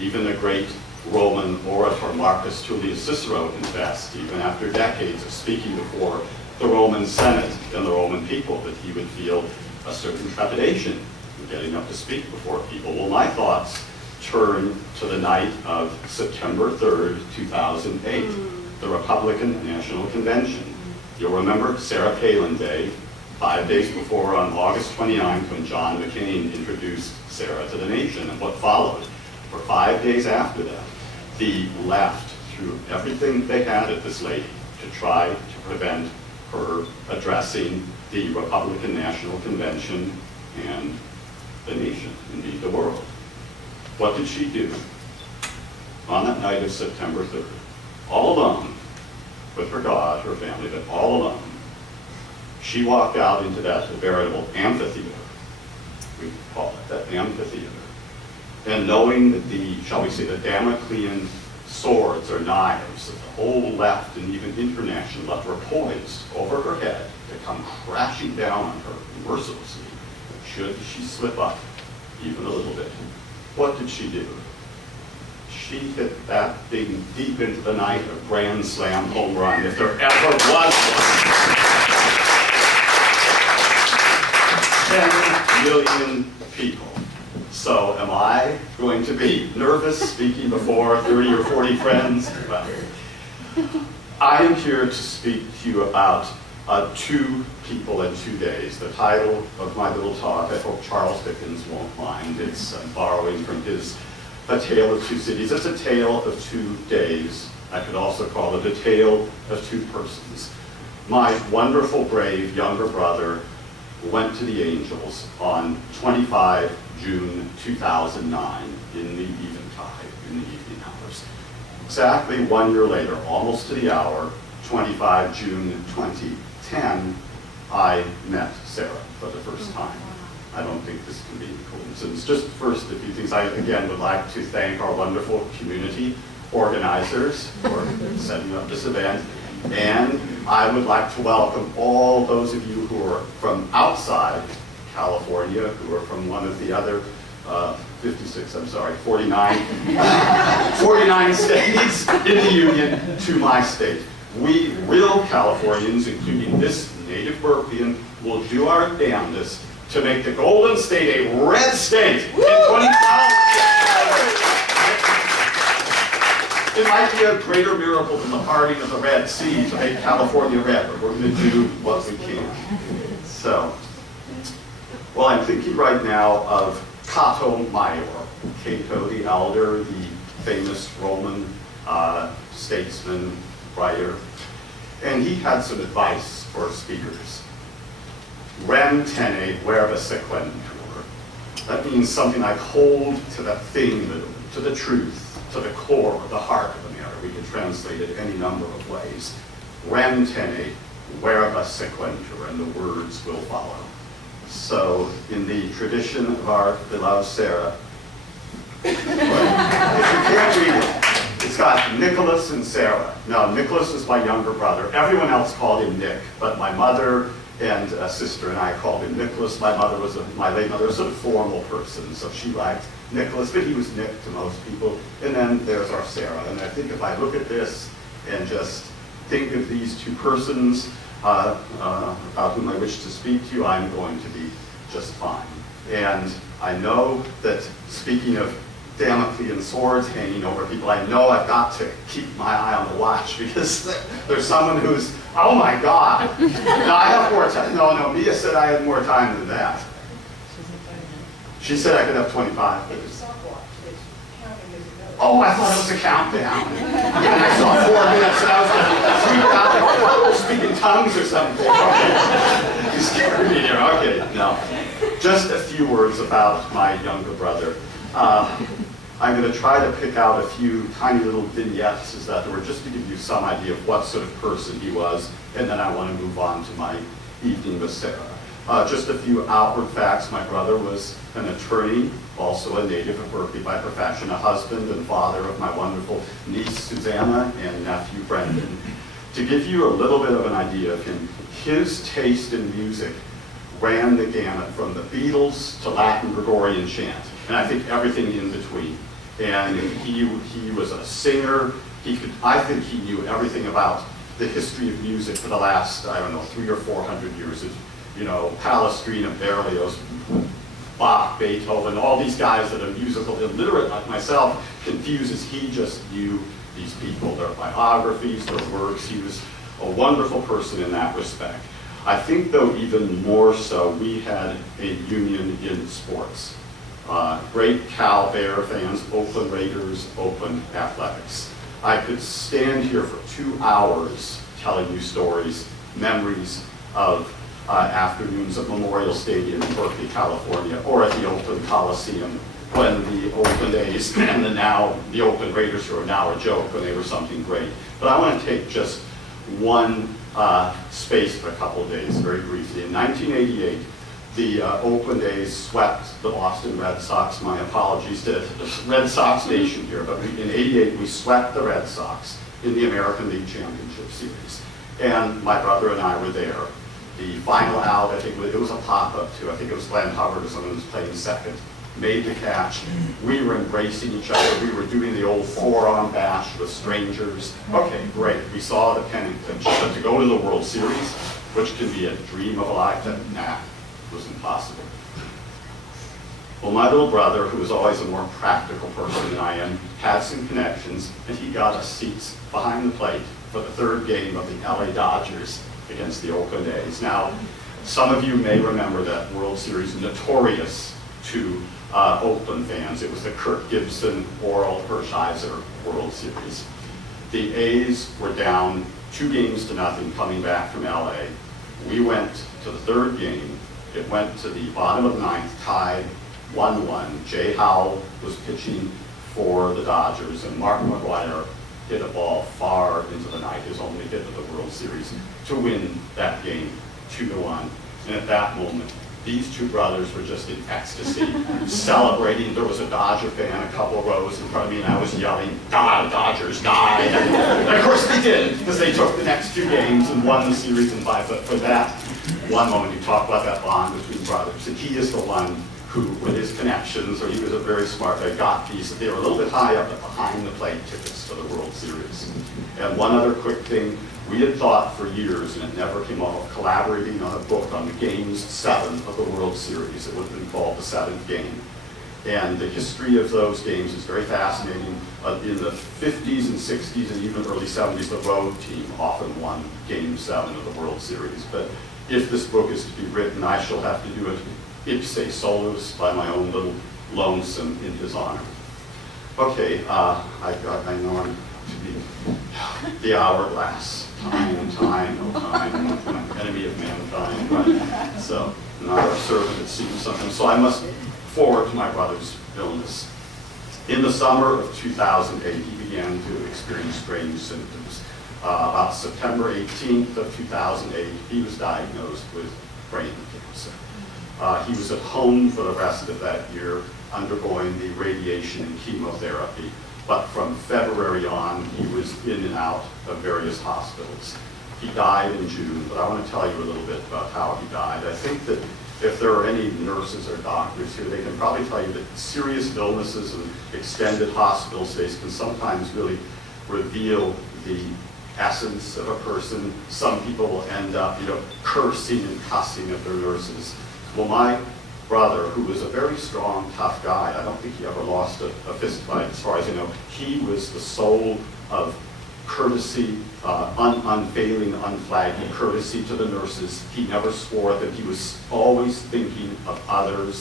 Even the great Roman orator Marcus Tullius Cicero confessed, even after decades of speaking before the Roman Senate and the Roman people, that he would feel a certain trepidation in getting up to speak before people. Well, my thoughts turn to the night of September 3rd, 2008, the Republican National Convention. You'll remember Sarah Palin Day, 5 days before, on August 29th, when John McCain introduced Sarah to the nation, and what followed. For 5 days after that, the left threw everything they had at this lady to try to prevent her addressing the Republican National Convention and the nation, indeed the world. What did she do on that night of September 3rd? All alone, with her God, her family, but all alone, she walked out into that veritable amphitheater, we call it that amphitheater, and knowing that the, shall we say, the Damoclean swords or knives of the whole left and even international left were poised over her head to come crashing down on her mercilessly, should she slip up even a little bit. What did she do? She hit that thing deep into the night, a grand slam home run, if there ever was one. 10 million people. So am I going to be nervous speaking before 30 or 40 friends? Well, I am here to speak to you about 2 people in 2 days. The title of my little talk, I hope Charles Dickens won't mind. It's borrowing from his A Tale of Two Cities. It's a tale of 2 days. I could also call it a tale of 2 persons. My wonderful, brave younger brother went to the angels on 25 June 2009 in the eventide, in the evening hours. Exactly 1 year later, almost to the hour, 25 June 2010, I met Sarah for the first time. I don't think this can be a coincidence. Just first, a few things. I, again, would like to thank our wonderful community organizers for setting up this event. And I would like to welcome all those of you who are from outside California, who are from one of the other 49 states in the Union, to my state. We real Californians, including this native Berkeleyan, will do our damnedest to make the Golden State a red state in 2012. It might be a greater miracle than the parting of the Red Sea to make California red, but we're going to do what we can. So, well, I'm thinking right now of Cato Major, Cato the Elder, the famous Roman statesman, writer, and he had some advice for speakers. Rem tene verba sequentur. That means something like hold to the thing, to the truth, to the core, the heart of the matter. We can translate it any number of ways. Rem tene verba sequentur, and the words will follow. So, in the tradition of our beloved Sarah, if you can't read it, it's got Nicholas and Sarah. Now, Nicholas is my younger brother. Everyone else called him Nick, but my mother and a sister and I called him Nicholas. My mother was my late mother was a formal person, so she liked Nicholas, but he was Nick to most people. And then there's our Sarah. And I think if I look at this and just think of these 2 persons about whom I wish to speak to you, I'm going to be just fine. And I know that, speaking of Damoclean swords hanging over people, I know I've got to keep my eye on the watch, because there's someone who's, oh my God. No, I have more time. No, Mia said I had more time than that. She said I could have 25 minutes. Oh, I thought it was a countdown. And I saw 4 minutes and I was going to freak out, like, speaking tongues or something. Okay. You scared me there. Okay, no. Just a few words about my younger brother. I'm going to try to pick out a few tiny little vignettes, as that were, just to give you some idea of what sort of person he was, and then I want to move on to my evening with Sarah. Just a few outward facts. My brother was an attorney, also a native of Berkeley by profession, a husband and father of my wonderful niece Susanna and nephew Brendan. To give you a little bit of an idea of him, his taste in music ran the gamut from the Beatles to Latin Gregorian chant, and I think everything in between. And he was a singer. I think he knew everything about the history of music for the last, I don't know, 300 or 400 years. You know, Palestrina, Berlioz, Bach, Beethoven, all these guys that are musical illiterate like myself confuses. He just knew these people, their biographies, their works. He was a wonderful person in that respect. I think, though, even more so, we had a union in sports. Great Cal Bear fans, Oakland Raiders, Oakland Athletics. I could stand here for 2 hours telling you stories, memories of afternoons at Memorial Stadium in Berkeley, California, or at the Oakland Coliseum when the Oakland A's and the Oakland Raiders, who are now a joke, when they were something great. But I want to take just one space for a couple of days, very briefly. In 1988, the Oakland A's swept the Boston Red Sox. My apologies to the Red Sox Nation here, but in '88 we swept the Red Sox in the American League Championship Series. And my brother and I were there. The final out, I think it was a pop-up too. I think it was Glenn Hubbard or someone who was playing second. Made the catch. We were embracing each other. We were doing the old forearm bash with strangers. Okay, great. We saw the pennant clinch. But to go to the World Series, which can be a dream of a lifetime, nah, it was impossible. Well, my little brother, who was always a more practical person than I am, had some connections, and he got us seats behind the plate for the third game of the LA Dodgers against the Oakland A's. Now, some of you may remember that World Series, notorious to Oakland fans. It was the Kirk Gibson, Oral Hershiser World Series. The A's were down 2-0 coming back from LA. We went to the third game. It went to the bottom of the ninth, tied 1-1. Jay Howell was pitching for the Dodgers, and Mark McGwire hit a ball far into the night, his only hit of the World Series, to win that game 2-1. And at that moment, these two brothers were just in ecstasy, celebrating. There was a Dodger fan a couple rows in front of me, and I was yelling, "Die, Dodgers, die!" And of course they did, because they took the next 2 games and won the series in 5. But for that one moment, you talk about that bond between brothers, and he is the one who, with his connections, or he was a very smart guy, got these. They were a little bit high up, but behind the plate tickets for the World Series. And one other quick thing. We had thought for years, and it never came off, of collaborating on a book on the Games 7 of the World Series. It would have been called The Seventh Game. And the history of those games is very fascinating. In the 50s and 60s and even early 70s, the road team often won Game 7 of the World Series. But if this book is to be written, I shall have to do it ipse solus, by my own little lonesome, in his honor. Okay, I know I'm to be the hourglass. Time, enemy of mankind, right? So, not our servant, it seems something. So I must forward to my brother's illness. In the summer of 2008, he began to experience strange symptoms. About September 18th of 2008, he was diagnosed with brain cancer. He was at home for the rest of that year, undergoing the radiation and chemotherapy. But from February on, he was in and out of various hospitals. He died in June, but I want to tell you a little bit about how he died. I think that if there are any nurses or doctors here, they can probably tell you that serious illnesses and extended hospital stays can sometimes really reveal the essence of a person. Some people will end up, cursing and cussing at their nurses. Well, my brother, who was a very strong, tough guy, I don't think he ever lost a fist fight, as far as I know. He was the soul of courtesy, unfailing, unflagging courtesy to the nurses. He never swore that. He was always thinking of others.